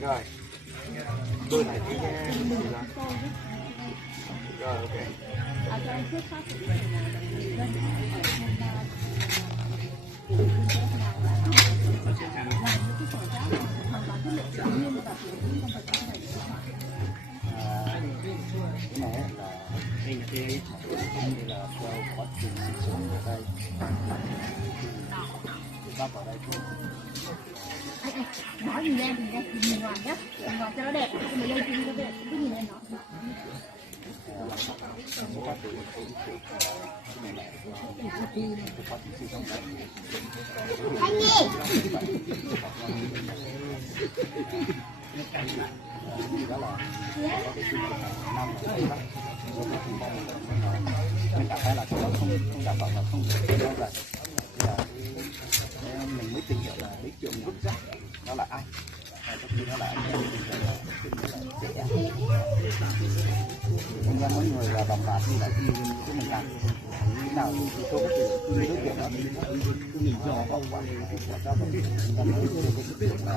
Rồi, đôi này đi nha. Rồi, ok. Cái này là theo quá trình sinh sống ở đây bác ở đây thôi. Nói nhìn em thì nhìn ngoài nhá, nhìn ngoài cho nó đẹp, nhưng mà lên thì nó đẹp, cứ nhìn lên nó. Anh ơi. Đó là có cái chương trình năm ở đây đó, mình cảm thấy là cái đó không đảm bảo là không được đâu rồi. Mình mới tìm hiểu là đối tượng vứt rác đó là ai, có khi đó là anh em mình là mỗi người là đồng bạc như là như mình làm như nào thì số cái đối tượng đó mình cho hậu quả của đó mình nói cái đối tượng là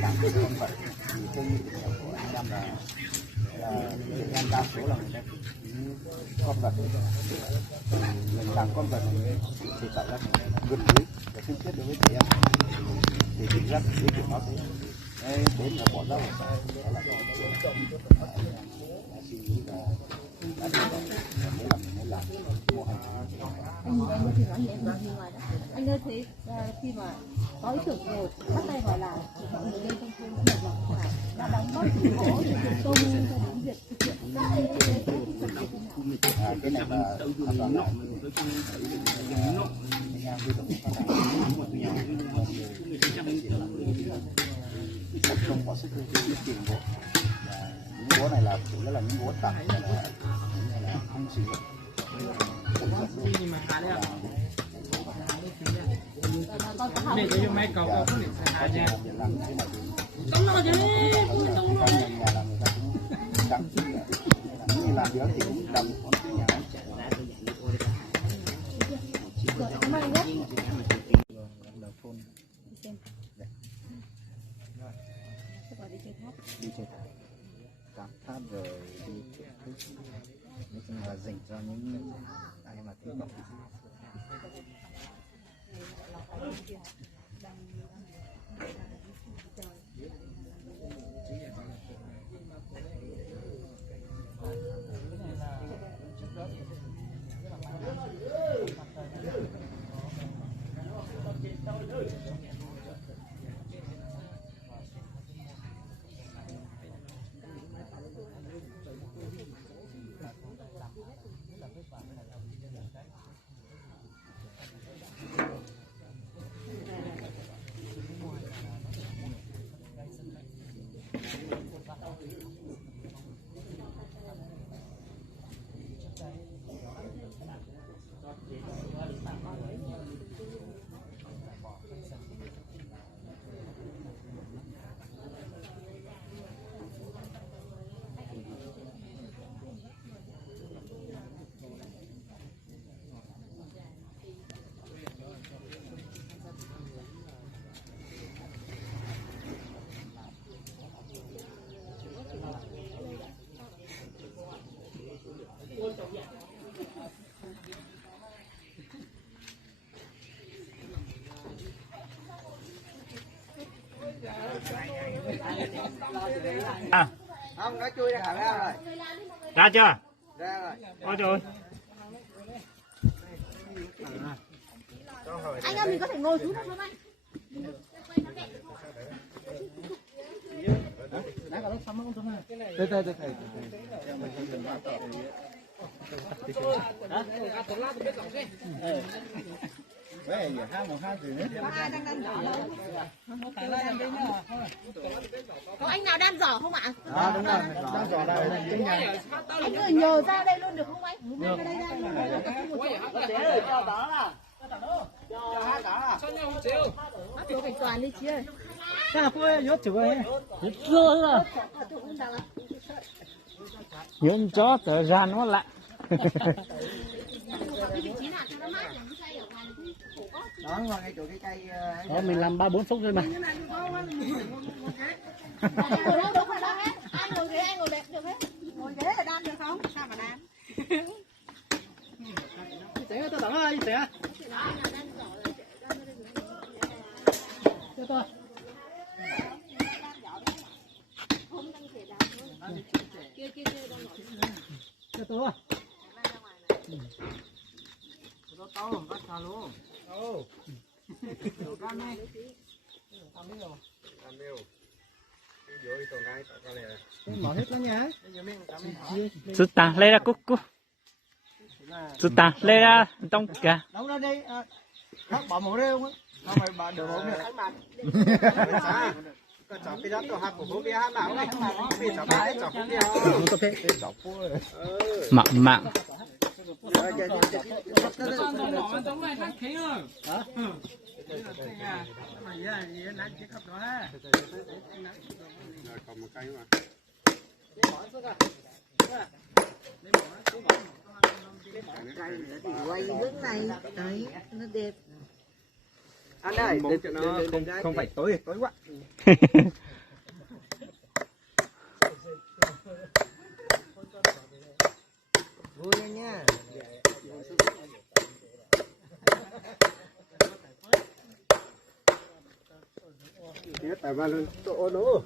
làm cái công vật thì tôi nghĩ của anh em là Việt Nam đa số là người ta con vật mình làm con vật thì tạo ra gần gũi và thân thiết đối với trẻ em thì chính xác đối tượng nó thế đến là bỏ ra một đó là suy nghĩ và đã được mới làm mô hình. Anh thì nói gì em nói ngoài đó. Anh ơi thế khi mà có ý tưởng rồi bắt tay vào làm thì mọi người lên trong thôn đã một lòng đã đóng góp chỉ có cho việc công cho đến việc thực hiện cái này là hoàn toàn là không có sức tiền bộ những bố này là chủ yếu là những bố tặng là không sử dụng để cho mấy cậu có thể xài nha. Tông nó chứ đi, tông nó. Làm việc thì cũng đầm con cái nhà trẻ lá tôi dạy cô đi. Đi chơi tháp, cắm tháp rồi đi chơi thức, nói chung là dành cho những ai mà thích học. À. Không, nó chui ra khỏi ra rồi. Ra chưa? Ra rồi. Ôi trời. anh ơi mình có thể ngồi xuống không anh? Đây. Vậy giờ hai một hai từ nữa. Có anh nào đan giỏ không ạ? À đúng rồi, đan giỏ đây. Anh ơi nhờ ra đây luôn được không anh? Được. Ra đây ra luôn. Bắt vô cảnh toàn đi chị ơi. Sao phơi yết chụp ấy? Hết chưa rồi. Những chó tờ ra nó lại. Cái vị trí nào cho nó mát là nó xây ở ngoài thì khổ có chứ. đó ngoài ngay chỗ cái cây Đó, mình làm 3-4 phút thôi mà. Ngồi đâu được không hết. Ai ngồi ghế ai ngồi đẹp được hết. Ngồi ghế là đan được không? Sao mà đan? Tẻ tôi tặng ơi, tẻ. Cho tôi. Cho tôi. Tôi tao bắt sao luôn. Ô. Cam này. Cam đi rồi. Cam đi. Vô đi tàu ngay tàu cái này. Mở hết nó nhá. Suta, lấy ra cúc. Suta, lấy ra trong kìa. đâu ra đây bỏ mũ đây không không phải bỏ được không có chọc cái đó tôi học của bố bia nào này bị chọc cái chọc bia có thể chọc Mạng. Trong này thằng khí rồi. Hả? Mà giờ gì nãy chỉ cấp đó ha. rồi còn một cây mà Quay hướng này, đấy, nó đẹp. anh ơi không phải tối quá vui lên nha tại mà luôn tổ nữa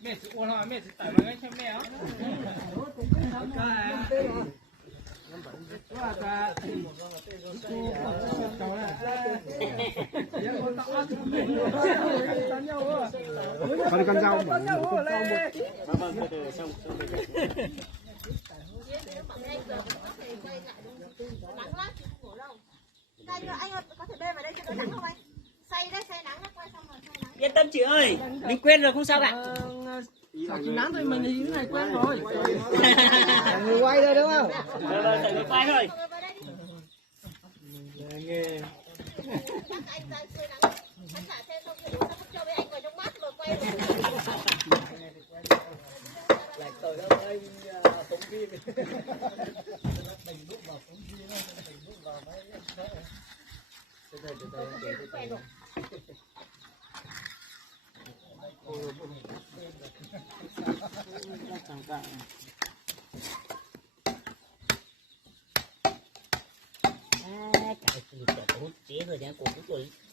Mẹ sẽ ôn hỏi mẹ sẽ tải vào ngay cho mẹ á. con rau mà Anh có thể bê vào đây cho nó nắng không anh? Xay đấy, xay nắng nó quay xong rồi xay nắng. Yên tâm chị ơi, mình quên rồi không sao cả. Sao chỉ nắng thôi mình thì cái này quen rồi. người quay đây đúng không Rồi, phải người quay thôi. Chắc anh ra phơi nắng. Anh xả thêm xong rồi nó cho với anh vào trong mát rồi quay về.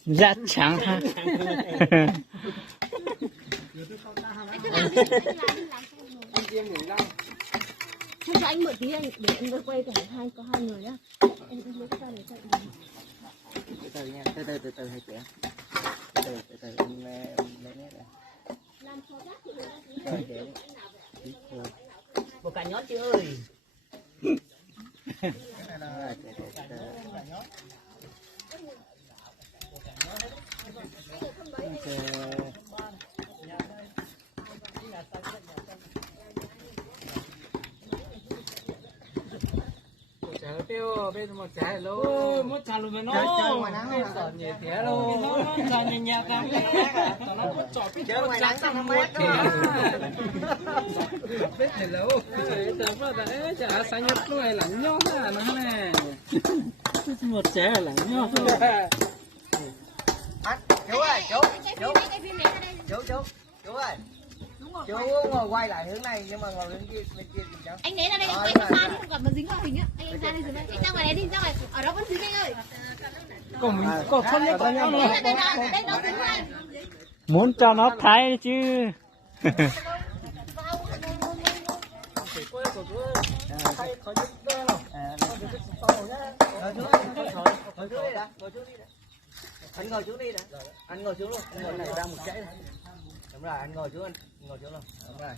Dạ chẳng ha. Anh cứ làm đi, anh làm xong rồi. anh chiêm người long Thôi cho anh mượn tí anh để em quay cả có hai người nhá. Em lấy cái ra để chạy. từ nha từ hai trẻ từ em lấy nét này Làm cho rác thì rồi để Một cả nhót chị ơi. Chả tiêu bên một chả luôn. Một chả luôn mà nó. Bên giỏ nhẹ thế luôn. Nó giỏ nhẹ nhẹ cái nó một chỏ biết một chả xong một biết thế lâu. Tớ mà đã chả sáng nhất lúc này lắng nhau ha nó này. Một chả lắng nhau thôi. anh chú ơi chú ơi chú ngồi quay lại hướng này nhưng mà ngồi hướng kia bên kia thì cháu anh đấy ra đây anh quay cho xa đi không gặp nó dính vào hình á. Anh ra đây rồi anh ra ngoài đấy đi, ra ngoài ở đó vẫn dính anh ơi. Còn phân nhất con nhau nữa. Đây nó dính anh. Muốn cho nó thái chứ. anh ngồi xuống đi đã anh ngồi xuống luôn anh ngồi này ra một chảy này đúng rồi anh ngồi xuống luôn đúng rồi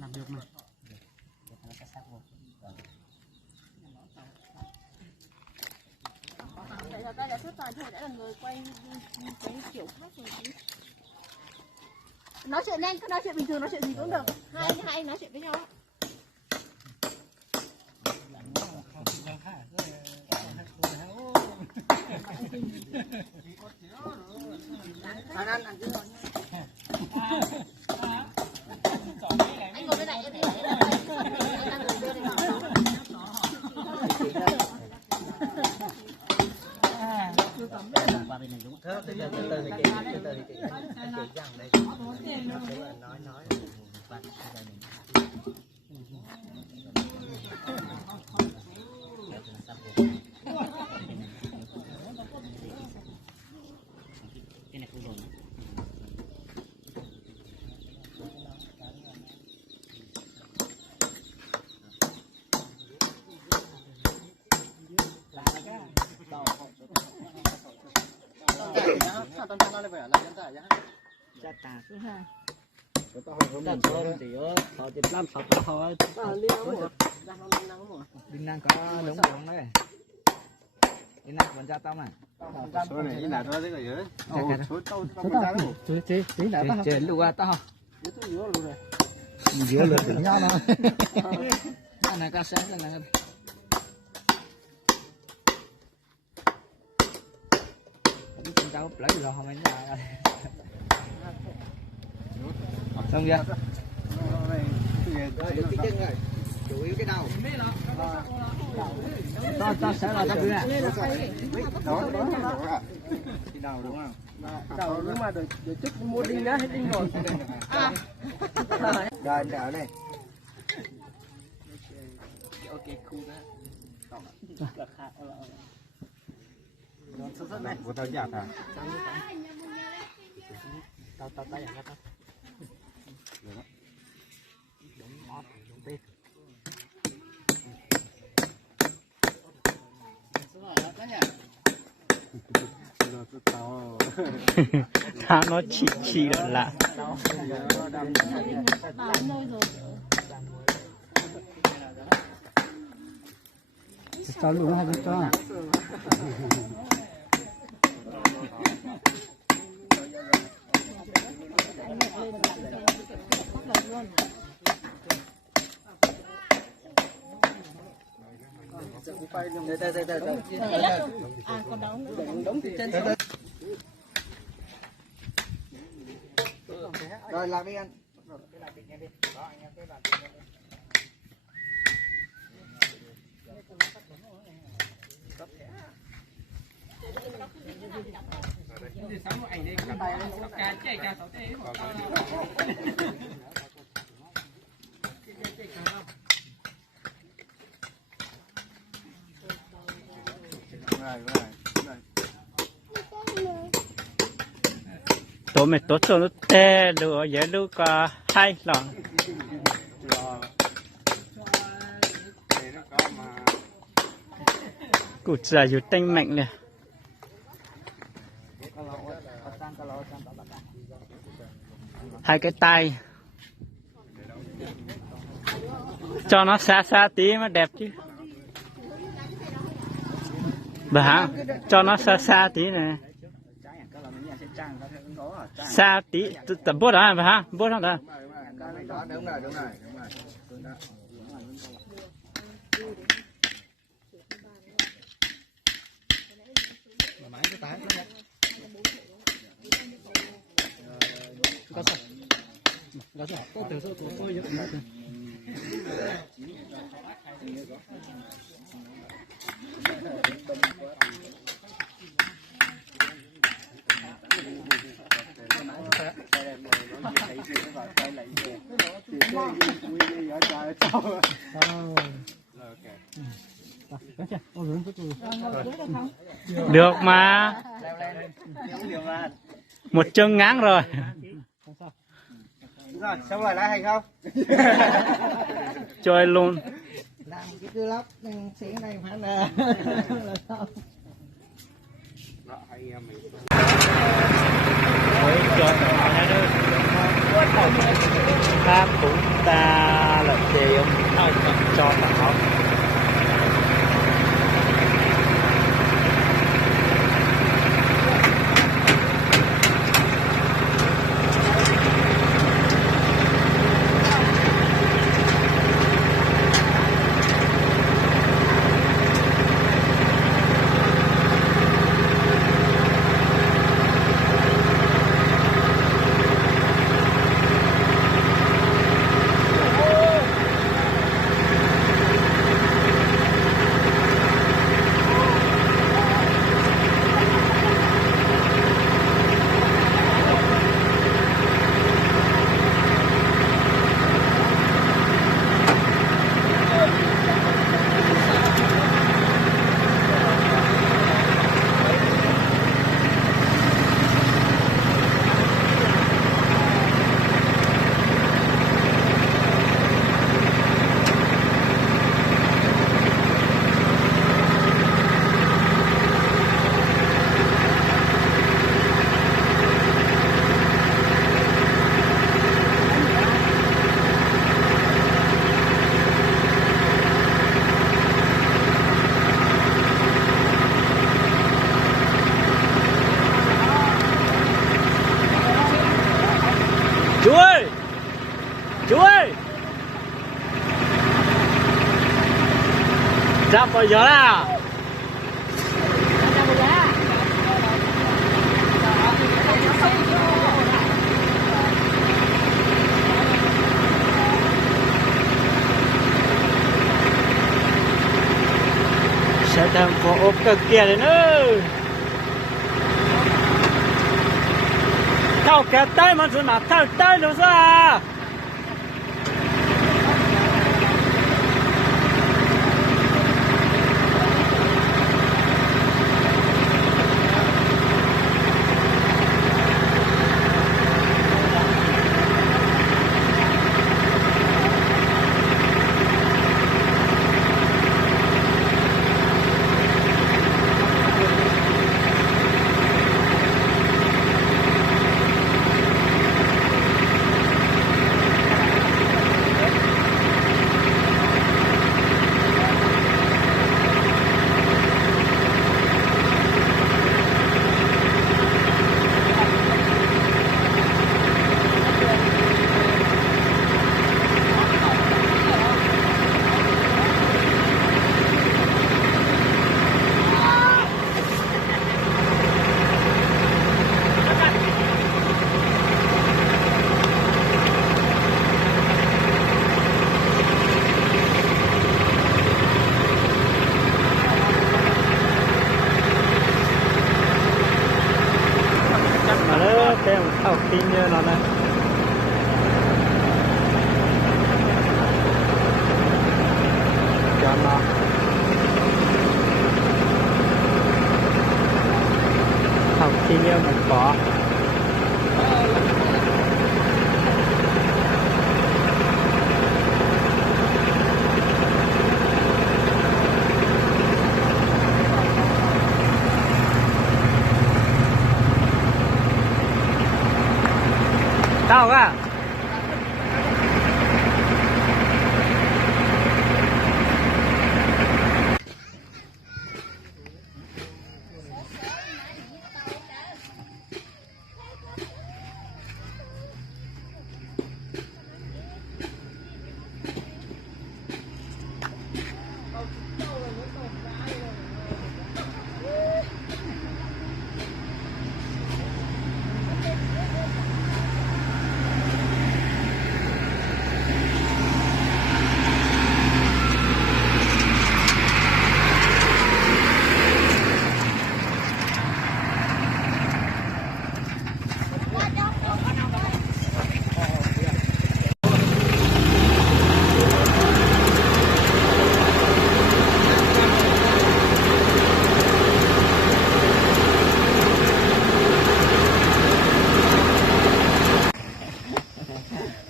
làm được mà vậy là ta đã xuất toàn thôi đã là người quay cái kiểu khác rồi chứ. Nói chuyện nhanh, cứ nói chuyện bình thường, nói chuyện gì cũng được. Hai anh nói chuyện với nhau. Anh ngồi bên này em đi. Anh đang ngồi bên này. Qua bên này đúng thế từ từ thì chị anh chị rằng đây nói qua đây mình cái này không rồi cha ta cứ ha ta thôi thì họ chỉ làm thật thôi đinh năng có đúng không đấy đinh năng còn cha tao mà số này như là nó thế rồi số tao ra đâu chế lúa tao giữa lượt đỉnh nhau nó cái này cá sáng cái này con cháu lấy rồi không anh là xong chưa chủ yếu cái đầu to sẽ là tao nữa đó cái đầu đúng không đầu nhưng mà để chút mua đinh á hết đinh rồi rồi đỡ này ok cool đó của tao giả hả tao tao giả tao Tao nó chỉ là cho luôn hai cái cho rồi làm đi anh tụi mày tốt cho nó tê lửa dễ lưu cả hai lần cụ giàอยู่tinh mạnh nè hai cái tay cho nó xa xa tí mới đẹp chứ bà hả cho nó xa xa tí nè xa tí tập bút hả bà hả bút không ta đúng rồi được mà một chân ngán rồi rồi xong rồi lại hay không chơi luôn làm cái tư lóc xí này phải là sao chơi ba cũng ta là chè ông cho tao chú ơi ra bao giờ à sẽ thằng có ốp cực kia đấy nữa tao kẹt tay mà rồi mà tao tay đâu ra cái thao kinh như nó này cho nó thao kinh như mình có tao à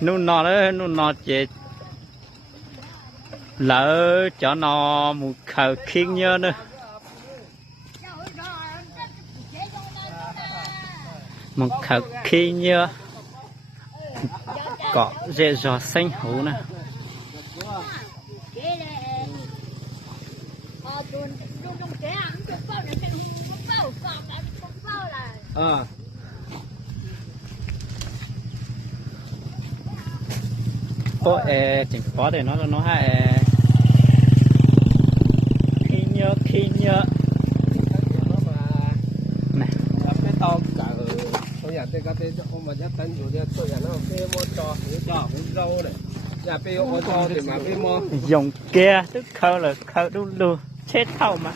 nụ nọ đó nụ nọ chị lỡ cho nó một khẩu khiên nhớ nữa một khẩu khiên nhớ cọ dễ giò xanh hú nè có chỉnh có để nó hay khi nhớ này cái tao cả tôi nhà tôi cái ông mà nhắc tên rồi tôi nhà nó cái mua cho cũng rau này nhà bây giờ cho thì mà bây mua dùng kia tức khâu là khâu đu lù chết thâu mà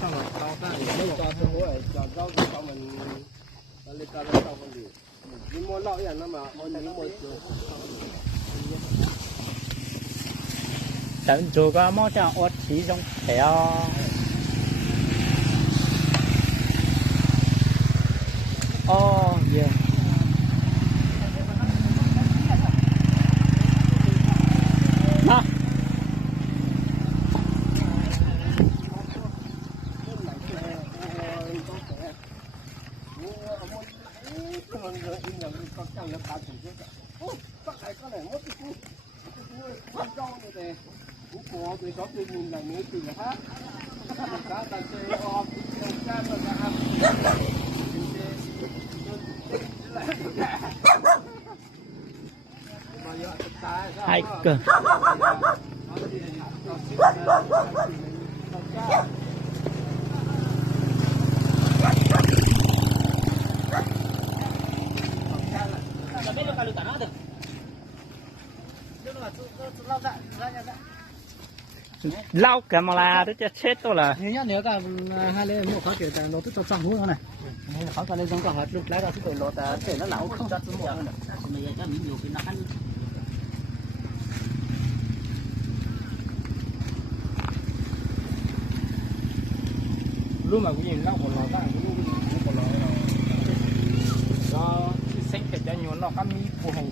xong rồi tao ta thì mới cho tôi mua cho rau thì tao mình lên tao lên tao còn gì đi mua lọ nhà nó mà mua những mua tận dù có món cho ớt chỉ trong theo yeah nó của tôi có tôi nhìn là nếu từ hát cá ta chơi om cá mà ăn hai cơ lau cả mà là đó chết tôi là nếu cả hai lê mua khó kiểu nó tức trong hũ này khó cả lên giống cả hết lúc lấy ra cái đồ ta để nó lão không cho chúng mua nữa bây giờ cho mình nhiều cái nó ăn lúc mà cái gì nó còn lò ta lúc nó còn lò nó xanh cái cho nhiều nó cam mi phù hợp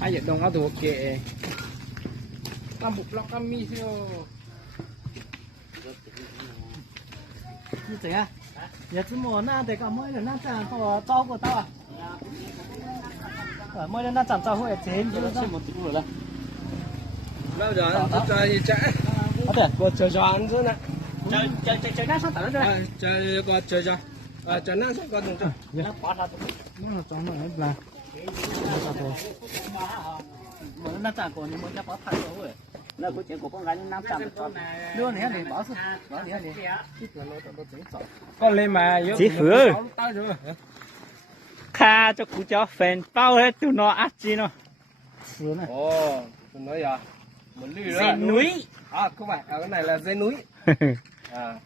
ai giờ đông áo đồ kệ cam bục lọc cam mi theo như thế à giờ chúng mua na để cả mỗi lần na chả có rau của tao à mỗi lần na chả rau hơi chén chứ nó một tí rồi đó lâu rồi tôi chơi gì chạy có chơi trò ăn chứ nè chơi na sao tao đó chơi có chơi trò chơi na sao có đừng chơi nó bỏ ra nó cho nó hết là mỗi lần chả có những mỗi cái bỏ thay rồi là có chuyện của con gái năm trăm đưa này thì bỏ xuống bỏ này thì con lên mà chỉ phứ kha cho cụ cho phèn bao hết tụi nó ác chi nó phứ này ồ tôi nói giờ một ly nữa dây núi không phải cái này là dây núi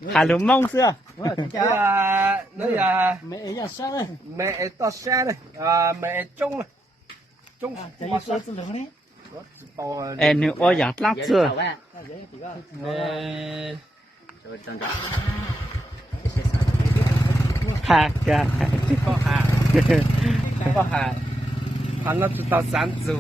hà lù mông xưa nói giờ mẹ nhà sao đây mẹ to xe đây mẹ trung này trung mà sao tôi được đấy em nữ ô giảng lắm xưa hà cả có hà hắn nó tao sáng chủ